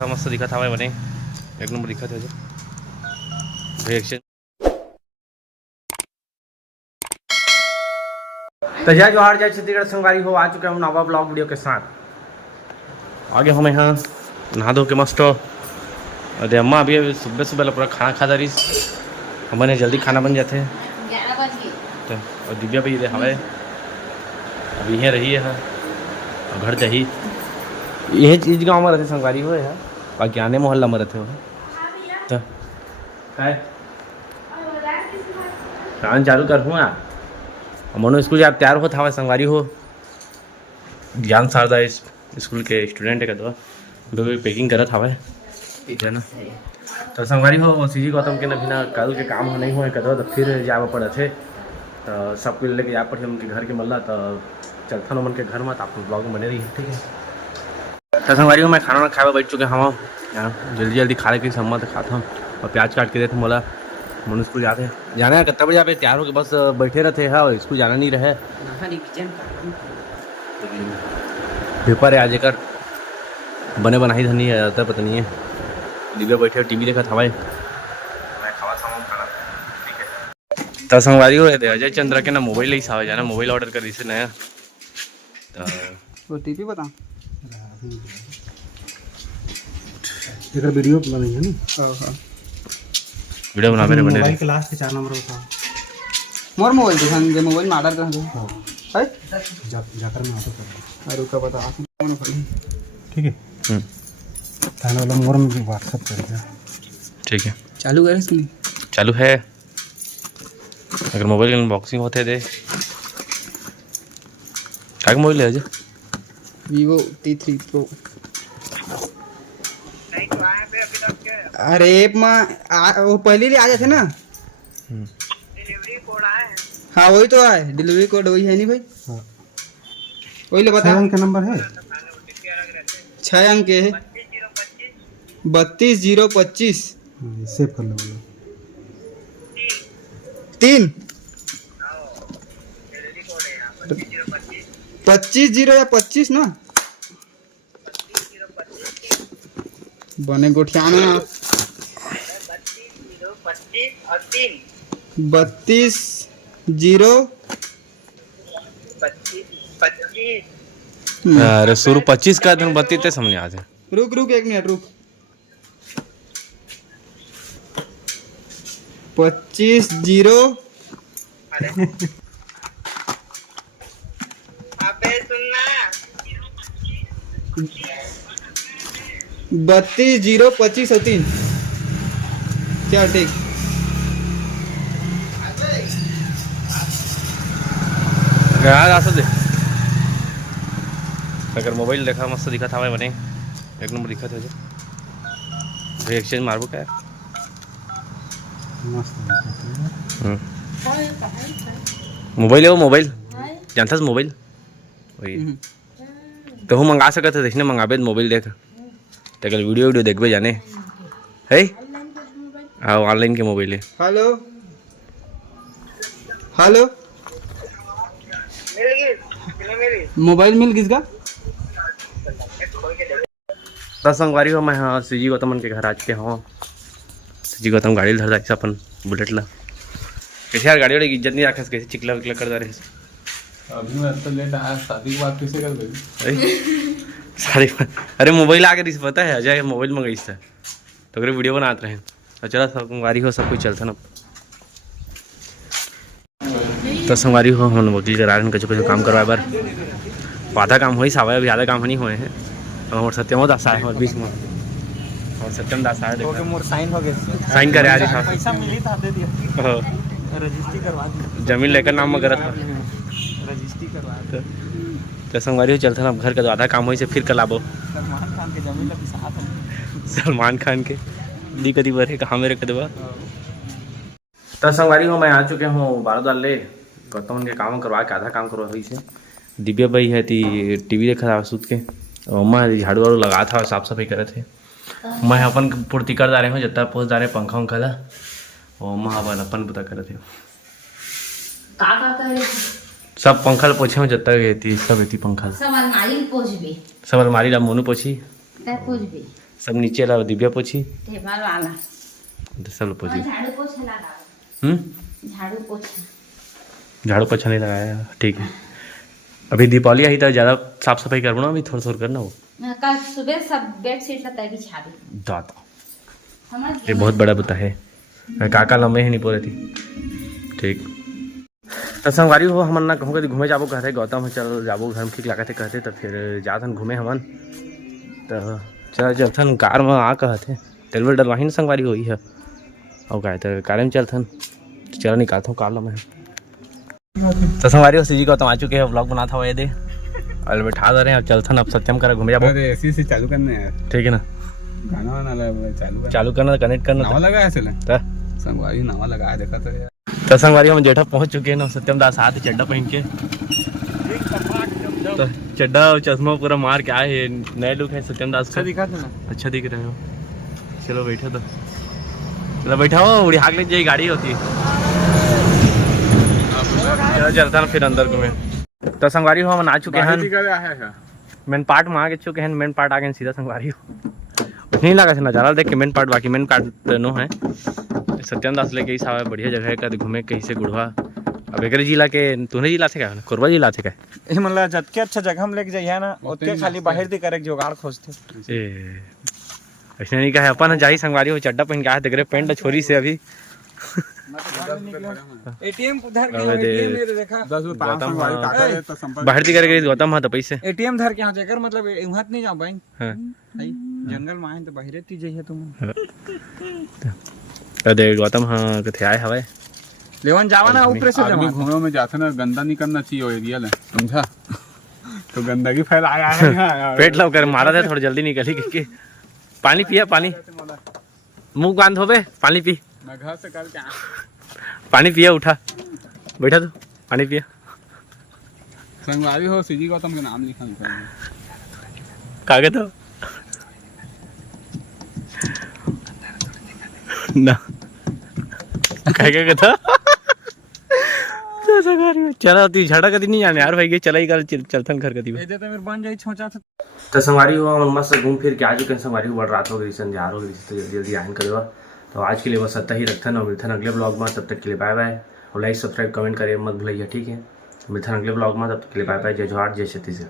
मस्त दिखत हवे बने एक नंबर दिखत है जो रिएक्शन। तो जय जोहार जय छत्तीसगढ़ संगवारी हो, आ चुके हम नवा ब्लॉग वीडियो के साथ। आगे हम यहाँ नहा धो के मस्त अरे अम्मा अभी सुबह सुबह पूरा खाना खा रही हमने जल्दी खाना बन जाते तो और दिव्या भाई हवे अभी यहाँ रही है और घर जाही यही चीज गाँव में रहते संगवारी हो है बाकी आने मोहल्ला में रहते हो तो कान चालू कर हूँ मनो स्कूल आप तैयार हो था संगवारी हो ज्ञान शारदा स्कूल के स्टूडेंट है कदवा पैकिंग करत हवा ठीक है ना। तो संगवारी हो सीजी गौतम के ना कल के काम नहीं हुए कदवा तो फिर जाए पड़े थे तो सब कुछ लेके जा पड़े उनके घर के मल्ला तो चलता न मन के घर में तो आप ब्लॉग में बने रही है ठीक है। तो संगवारी हो मैं खाना ना खाए बैठ चुके हम जल्दी जल्दी खा ले सम्मा तो खाता हूँ और प्याज काट के देते मोला मन स्कूल जाते हैं जाना है कितना बजे आप तैयार होकर बस बैठे रहते हैं और स्कूल जाना नहीं रहे पेपर है आज एक बने बनाई धनी है ज़्यादातर पता नहीं है दिव्या बैठे टीवी देखा था भाई मैं खावा था खाना ठीक है। तो संगवारी हो रहे थे अजय चंद्र के ना मोबाइल ही सावा जाना मोबाइल ऑर्डर कर इसे नया तो ओटीपी बता एक वीडियो बनानी है ना हां वीडियो बना मेरे बने मोबाइल के लास्ट के 4 नंबर होता मोर मोबाइल दिखा दे मोबाइल में ऑर्डर कर दो है जाकर मैं ऑर्डर कर अरे का बता ठीक है थाने वाला मोर में व्हाट्सएप कर दिया ठीक है चालू कर इसमें चालू है अगर मोबाइल की अनबॉक्सिंग होते दे क्या मोबाइल है अजय Vivo T3 Pro अरे वो पहले आ जाते ना डिलीवरी कोड आया है हाँ वही तो है डिलीवरी कोड वही है नहीं भाई हाँ वही ले बता अंक का नंबर है 6 अंक है 32025 सेव कर लो 3 25 या 25 ना बने गोठियाना 32 0 अरे शुरू 25 का दिन 32 ते समझ आ जाए रुक 1 मिनट रुक 25 0 अबे सुनना 32 0 25 और 3 चल ठीक दे अगर मोबाइल देखा मस्त दिखा था बने एक नंबर दिखा था जो एक्सचेंज मारबो क्या मोबाइल है वो मोबाइल जानता है मोबाइल वही तो हम मंगा सकते थे देखने मंगाबे मोबाइल देख तो कल वीडियो देखबे जाने है हाँ ऑनलाइन के मोबाइल है। हेलो हेलो मोबाइल मिल किसका संगवारी हो मैं हाँ सीजी गौतम के घर आ चुके हाँ सीजी गौतम गाड़ी धर जाए अपन बुलेट ला कैसे यार गाड़ी वाड़ी की इज्जत नहीं रखे कैसे चिकला विकला कर रहे अभी मैं तो लेट आया शादी की बात कैसे कर देगी सारी अरे मोबाइल आ गई पता है अजय मोबाइल मंगाई था तो अगर वीडियो बनाते रहे और चलो संगवारी हो सब कुछ चलता ना तो संगवारी हो हम वकील करा रहे हैं कुछ काम करवाए बार आधा काम हो ही सावा अभी आधा काम नहीं हुए हैं और सत्यम दास आए और बीच में और सत्यम दास आए साइन हो गया साइन करे आज पैसा मिली था दे दिया रजिस्ट्री करवा दी जमीन लेकर नाम में गलत रजिस्ट्री करवा दी तो संगवारी हो चलता ना घर का तो आधा काम हो से फिर कल आबो सलमान खान के जमीन लगी साथ सलमान खान के दी कदी बर है कहाँ मेरे कदवा तो संगवारी हो मैं आ चुके हूँ बारोदाल ले गौतम के काम करवा के आधा काम करवा हुई से दिव्या भाई है ती टीवी देखा था सूत के अम्मा झाड़ू वाड़ू लगा था और साफ सफाई करे थे मैं अपन पूर्ति कर जा रहे हूँ जितना पोस जा रहे पंखा उंखा ला और अम्मा अपन पता करे थे सब पंखा पोछे में जत्ता गई थी सब एती पंखा सब अलमारी पोछबे सब अलमारी ला मोनू पोछी पोछबे सब नीचे ला दिव्या पोछी टेबल वाला तो सब लोग पोछी झाड़ू पोछा लगा झाड़ू पोछा झाड़ू पोछा नहीं लगाया ठीक है। अभी दीपावली आई तो ज़्यादा साफ सफाई करना अभी थोड़ा थोड़ा करना वो कल सुबह सब बेडशीट लता बिछा दी दादा समझ ये बहुत बड़ा बुता है काका लंबे ही नहीं पो रही थी ठीक। तो संगवारी हो हमन ना कहूँ कभी घूमे जाबो कहते गौतम चल जाबो घर में ठीक लागते कहते तो फिर जाथन घूमे हमन तो चल चलथन कार में आ कहते तेल वेल डलवाही ना संगवारी होई है और कहते कार में चलथन चल निकालता हूँ कार लो मैं। तो संगवारी हो सीजी गौतम आ चुके हैं ब्लॉग बनाता हुआ ये दे और बैठा दे रहे हैं अब चलथन अब सत्यम कर घूमे जाबो ऐसे से चालू करना है यार ठीक है ना गाना वाना चालू करना कनेक्ट करना नावा लगा है चले तो संगवारी नावा लगा देखा तो यार। तो संगवारी हम जेठा पहुंच चुके हैं ना सत्यम दास हाथ चड्डा पहन के तो चड्डा और चश्मा पूरा मार के आए हैं नए लुक है सत्यम दास का दिखा था ना अच्छा दिख रहे हो। चलो बैठो तो चलो बैठा हो उड़ी हाक ले जाए गाड़ी होती चलो चलता ना फिर अंदर को में। तो संगवारी हो हम आ चुके हैं मेन पार्ट में आ चुके हैं मेन पार्ट आ गए सीधा संगवारी हो नहीं लगा से नजारा देख के मेन पार्ट बाकी मेन पार्ट नो है सत्यम दास लेके ही सावा बढ़िया जगह है कद घूमे कहीं से गुड़वा अब एक जिला के तूने जिला थे क्या कोरबा जिला थे क्या ए मतलब जतके अच्छा जगह हम लेके जाइए ना ओतके खाली बाहर दी करे जुगाड़ खोजते ए ऐसे नहीं कहे अपन जाही संगवारी हो चड्डा पहन के आए देख रहे पेंट छोरी से अभी एटीएम धर के एटीएम ले देखा 10 रुपए 500 वाली काका है तो संपर्क बाहर दी करे गौतम हां तो पैसे एटीएम धर के यहाँ जेकर मतलब वहां नहीं जाओ भाई हां भाई जंगल में आए तो बाहर ती जाइए तुम तो दे गौतम हां कथे आए हवे लेवन जावा ना ऊपर से आदमी जावा घूमने में जाते ना गंदा नहीं करना चाहिए वो एरिया ले समझा तो गंदगी फैलाया है यहाँ पेट लो कर मारा था थोड़ा जल्दी निकली के पानी पिया पानी मुंह बांध होबे पानी पी मैं घर से करके पानी पिया उठा बैठा तू पानी पिया संगवारी हो सीजी गौतम के नाम लिखा कागज तो ना क्या था चला तू झड़ा कदी नहीं जाने यार भाई चला ही कल चलथन घर कदी ए दे तो मेरे बन जाई छोचा था तो संगवारी हुआ हम मस्त घूम फिर के आ चुके हैं संगवारी बड़ रात हो गई संजार हो गई तो जल्दी जल्दी आयन करेगा तो आज के लिए बस इतना ही रखते और मिलते हैं अगले ब्लॉग में तब तक के लिए बाय बाय और लाइक सब्सक्राइब कमेंट करिए मत भूलिए ठीक है मिलते हैं अगले ब्लॉग में तब तक के लिए बाय बाय जय जोहार जय छत्तीसगढ़।